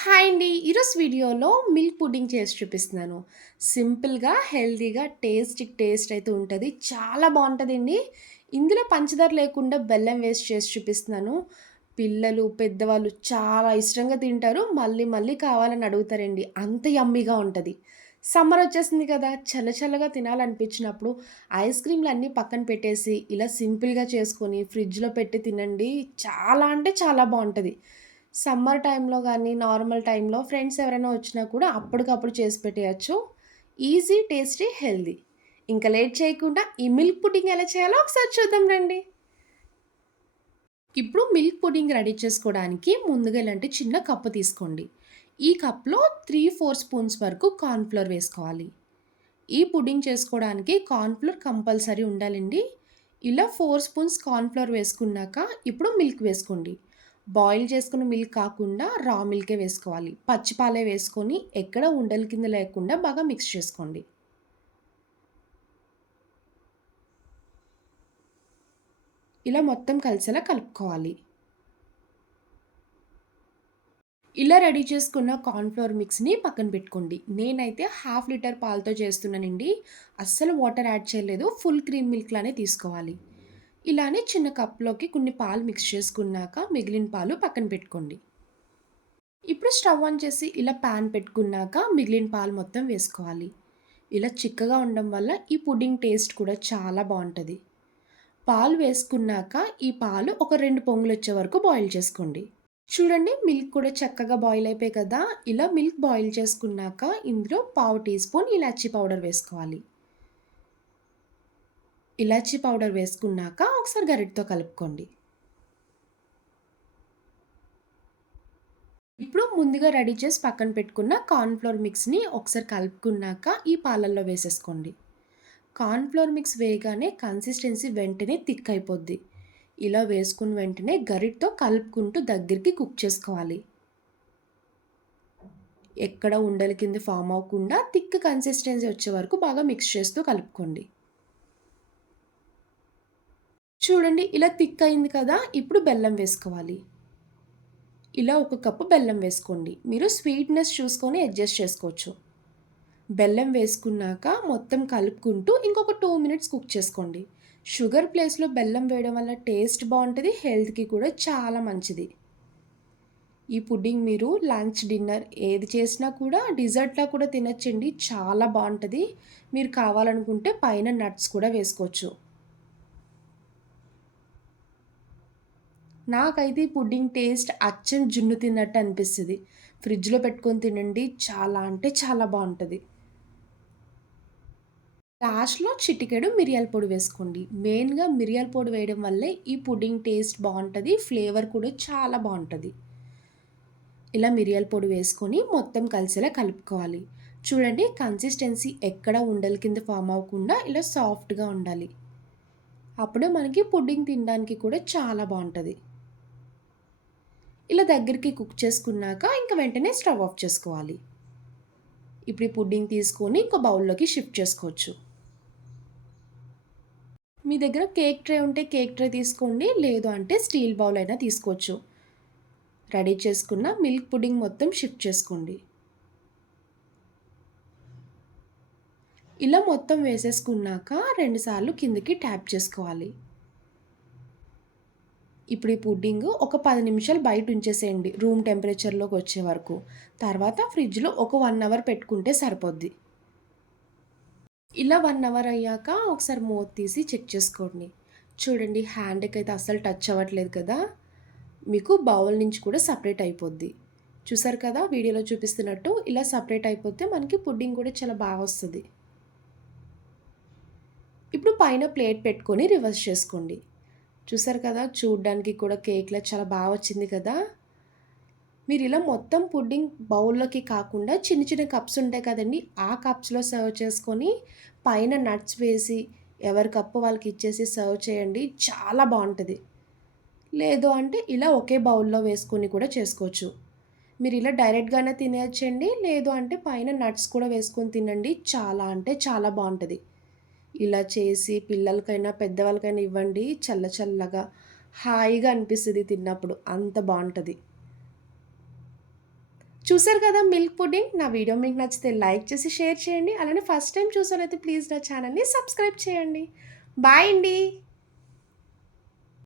Hi అండి. ఈరోజు వీడియోలో మిల్క్ పుడ్డింగ్ చేసి చూపిస్తున్నాను. సింపుల్‌గా, హెల్తీగా, టేస్ట్ అయితే ఉంటది. చాలా బావుంటదండి. ఇందులో పంచదార లేకుండా బెల్లం వేసి చేసి చూపిస్తున్నాను. పిల్లలు, పెద్దవాళ్ళు చాలా ఇష్టంగా తింటారు. మళ్ళీ మళ్ళీ కావాలని అడుగుతారండి. అంత యమ్మీగా ఉంటది. సమ్మర్ వచ్చేసింది కదా! చల్లగా తినాలనిపించినప్పుడు ఐస్ క్రీమ్‌లన్నీ పక్కన పెట్టేసి ఇలా సింపుల్‌గా చేసుకొని ఫ్రిడ్జ్‌లో పెట్టి తినండి. చాలా అంటే చాలా బావుంటది. సమ్మర్ టైంలో గానీ, నార్మల్ టైంలో ఫ్రెండ్స్ ఎవరైనా వచ్చినా కూడా అప్పటికప్పుడు చేసి పెట్టేయొచ్చు. Easy, tasty, healthy. ఇంక లేట్ చేయకుండా ఈ మిల్క్ పుడ్డింగ్ ఎలా చేయాలో ఒకసారి చూద్దాం రండి. ఇప్పుడు మిల్క్ పుడ్డింగ్ రెడీ చేసుకోవడానికి ముందుగా ఇలాంటి చిన్న కప్పు తీసుకోండి. ఈ కప్‌లో 3, 4 స్పూన్స్ వరకు కార్న్ ఫ్లోర్ వేసుకోవాలి. ఈ పుడ్డింగ్ చేసుకోవడానికి కార్న్ ఫ్లోర్ కంపల్సరీ ఉండాలండి. ఇలా 4 స్పూన్స్ కార్న్ ఫ్లోర్ వేసుకున్నాక ఇప్పుడు మిల్క్ వేసుకోండి. బాయిల్ చేసుకున్న మిల్క్ కాకుండా రా మిల్కే వేసుకోవాలి. పచ్చి పాలే వేసుకొని ఎక్కడ ఉండల కింద లేకుండా బాగా మిక్స్ చేసుకోండి. ఇలా మొత్తం కలిసేలా కలుపుకోవాలి. ఇలా రెడీ చేసుకున్న కార్న్ ఫ్లోర్ మిక్స్‌ని పక్కన పెట్టుకోండి. నేనైతే హాఫ్ లీటర్ పాలతో చేస్తున్నానండి. అస్సలు వాటర్ యాడ్ చేయలేదు. ఫుల్ క్రీమ్ మిల్క్ లానే తీసుకోవాలి. ఇలానే చిన్న కప్‌లోకి కొన్ని పాలు మిక్స్ చేసుకున్నాక మిగిలిన పాలు పక్కన పెట్టుకోండి. ఇప్పుడు స్టవ్ ఆన్ చేసి ఇలా పాన్ పెట్టుకున్నాక మిగిలిన పాలు మొత్తం వేసుకోవాలి. ఇలా చిక్కగా ఉండడం వల్ల ఈ పుడ్డింగ్ టేస్ట్ కూడా చాలా బావుంటది. పాలు వేసుకున్నాక ఈ పాలు ఒక 2 పొంగులొచ్చే వరకు బాయిల్ చేసుకోండి. చూడండి మిల్క్ కూడా చక్కగా బాయిల్ అయిపోయాయి కదా! ఇలా మిల్క్ బాయిల్ చేసుకున్నాక ఇందులో పావు టీ స్పూన్ ఇలాచీ పౌడర్ వేసుకోవాలి. ఇలాచీ పౌడర్ వేసుకున్నాక ఒకసారి గరిటెతో కలుపుకోండి. ఇప్పుడు ముందుగా రెడీ చేసి పక్కన పెట్టుకున్న కార్న్ ఫ్లోర్ మిక్స్‌ని ఒకసారి కలుపుకున్నాక ఈ పాలల్లో వేసేసుకోండి. కార్న్ ఫ్లోర్ మిక్స్ వేయగానే కన్సిస్టెన్సీ వెంటనే థిక్ అయిపోద్ది. ఇలా వేసుకున్న వెంటనే గరిటెతో కలుపుకుంటూ దగ్గరికి కుక్ చేసుకోవాలి. ఎక్కడ ఉండల కింద ఫార్మ్ అవ్వకుండా థిక్ కన్సిస్టెన్సీ వచ్చే వరకు బాగా మిక్స్ చేస్తూ కలుపుకోండి. చూడండి ఇలా థిక్ అయింది కదా! ఇప్పుడు బెల్లం వేసుకోవాలి. ఇలా ఒక కప్పు బెల్లం వేసుకోండి. మీరు స్వీట్‌నెస్ చూసుకొని అడ్జస్ట్ చేసుకోవచ్చు. బెల్లం వేసుకున్నాక మొత్తం కలుపుకుంటూ ఇంకొక 2 మినిట్స్ కుక్ చేసుకోండి. షుగర్ ప్లేస్‌లో బెల్లం వేయడం వల్ల టేస్ట్ బావుంటది. హెల్త్‌కి కూడా చాలా మంచిది. ఈ పుడ్డింగ్ మీరు లంచ్, డిన్నర్ ఏది చేసినా కూడా డిజర్ట్‌లా కూడా తినొచ్చండి. చాలా బావుంటది. మీరు కావాలనుకుంటే పైన నట్స్ కూడా వేసుకోవచ్చు. నాకైతే ఈ పుడ్డింగ్ టేస్ట్ అచ్చం జున్ను తిన్నట్టు అనిపిస్తది. ఫ్రిడ్జ్‌లో పెట్టుకొని తినండి. చాలా అంటే చాలా బావుంటది. లాస్ట్‌లో చిటికెడు మిరియాల పొడి వేసుకోండి. మెయిన్‌గా మిరియాల పొడి వేయడం వల్లే ఈ పుడ్డింగ్ టేస్ట్ బావుంటది. ఫ్లేవర్ కూడా చాలా బావుంటది. ఇలా మిరియాల పొడి వేసుకొని మొత్తం కలిసేలా కలుపుకోవాలి. చూడండి కన్సిస్టెన్సీ ఎక్కడ ఉండల కింద ఫార్మ్ అవ్వకుండా ఇలా సాఫ్ట్‌గా ఉండాలి. అప్పుడే మనకి పుడ్డింగ్ తినడానికి కూడా చాలా బావుంటది. ఇలా దగ్గరికి కుక్ చేసుకున్నాక ఇంక వెంటనే స్టవ్ ఆఫ్ చేసుకోవాలి. ఇప్పుడు ఈ పుడ్డింగ్ తీసుకొని ఇంకో బౌల్‌లోకి షిఫ్ట్ చేసుకోవచ్చు. మీ దగ్గర కేక్ ట్రే ఉంటే కేక్ ట్రే తీసుకోండి. లేదు అంటే స్టీల్ బౌల్ అయినా తీసుకోవచ్చు. రెడీ చేసుకున్న మిల్క్ పుడ్డింగ్ మొత్తం షిఫ్ట్ చేసుకోండి. ఇలా మొత్తం వేసేసుకున్నాక 2 సార్లు కిందకి ట్యాప్ చేసుకోవాలి. ఇప్పుడు ఈ పుడ్డింగ్ ఒక 10 నిమిషాలు బయట ఉంచేసేయండి. రూమ్ టెంపరేచర్‌లోకి వచ్చే వరకు. తర్వాత ఫ్రిడ్జ్‌లో ఒక 1 అవర్ పెట్టుకుంటే సరిపోద్ది. ఇలా 1 అవర్ అయ్యాక ఒకసారి మూత తీసి చెక్ చేసుకోండి. చూడండి హ్యాండ్‌కైతే అస్సలు టచ్ అవ్వట్లేదు కదా! మీకు బౌల్ నుంచి కూడా సెపరేట్ అయిపోద్ది. చూసారు కదా! వీడియోలో చూపిస్తున్నట్టు ఇలా సెపరేట్ అయిపోతే మనకి పుడ్డింగ్ కూడా చాలా బాగొస్తది. ఇప్పుడు పైన ప్లేట్ పెట్టుకొని రివర్స్ చేసుకోండి. చూసారు కదా! చూడ్డానికి కూడా కేక్‌లా చాలా వచ్చింది కదా! మీరిలా మొత్తం పుడ్డింగ్ బౌల్‌లోకి కాకుండా చిన్న చిన్న కప్స్ ఉంటాయి కదండీ! ఆ కప్స్‌లో సర్వ్ చేసుకొని పైన నట్స్ వేసి ఎవరి కప్పు వాళ్ళకి ఇచ్చేసి సర్వ్ చేయండి. చాలా బావుంటది. లేదు అంటే ఇలా ఒకే బౌల్‌లో వేసుకొని కూడా చేసుకోవచ్చు. మీరిలా డైరెక్ట్‌గానే తినేయొచ్చండి. లేదు అంటే పైన నట్స్ కూడా వేసుకొని తినండి. చాలా అంటే చాలా బావుంటది. ఇలా చేసి పిల్లలకైనా, పెద్దవాళ్ళకైనా ఇవ్వండి. చల్లగా హాయిగా అనిపిస్తది తిన్నప్పుడు. అంత బావుంటది. చూసారు కదా మిల్క్ పుడ్డింగ్. నా వీడియో మీకు నచ్చితే లైక్ చేసి, షేర్ చేయండి. అలానే ఫస్ట్ టైమ్ చూసేవాళ్ళైతే ప్లీజ్ నా ఛానల్‌ని సబ్స్క్రైబ్ చేయండి. బాయ్ అండి.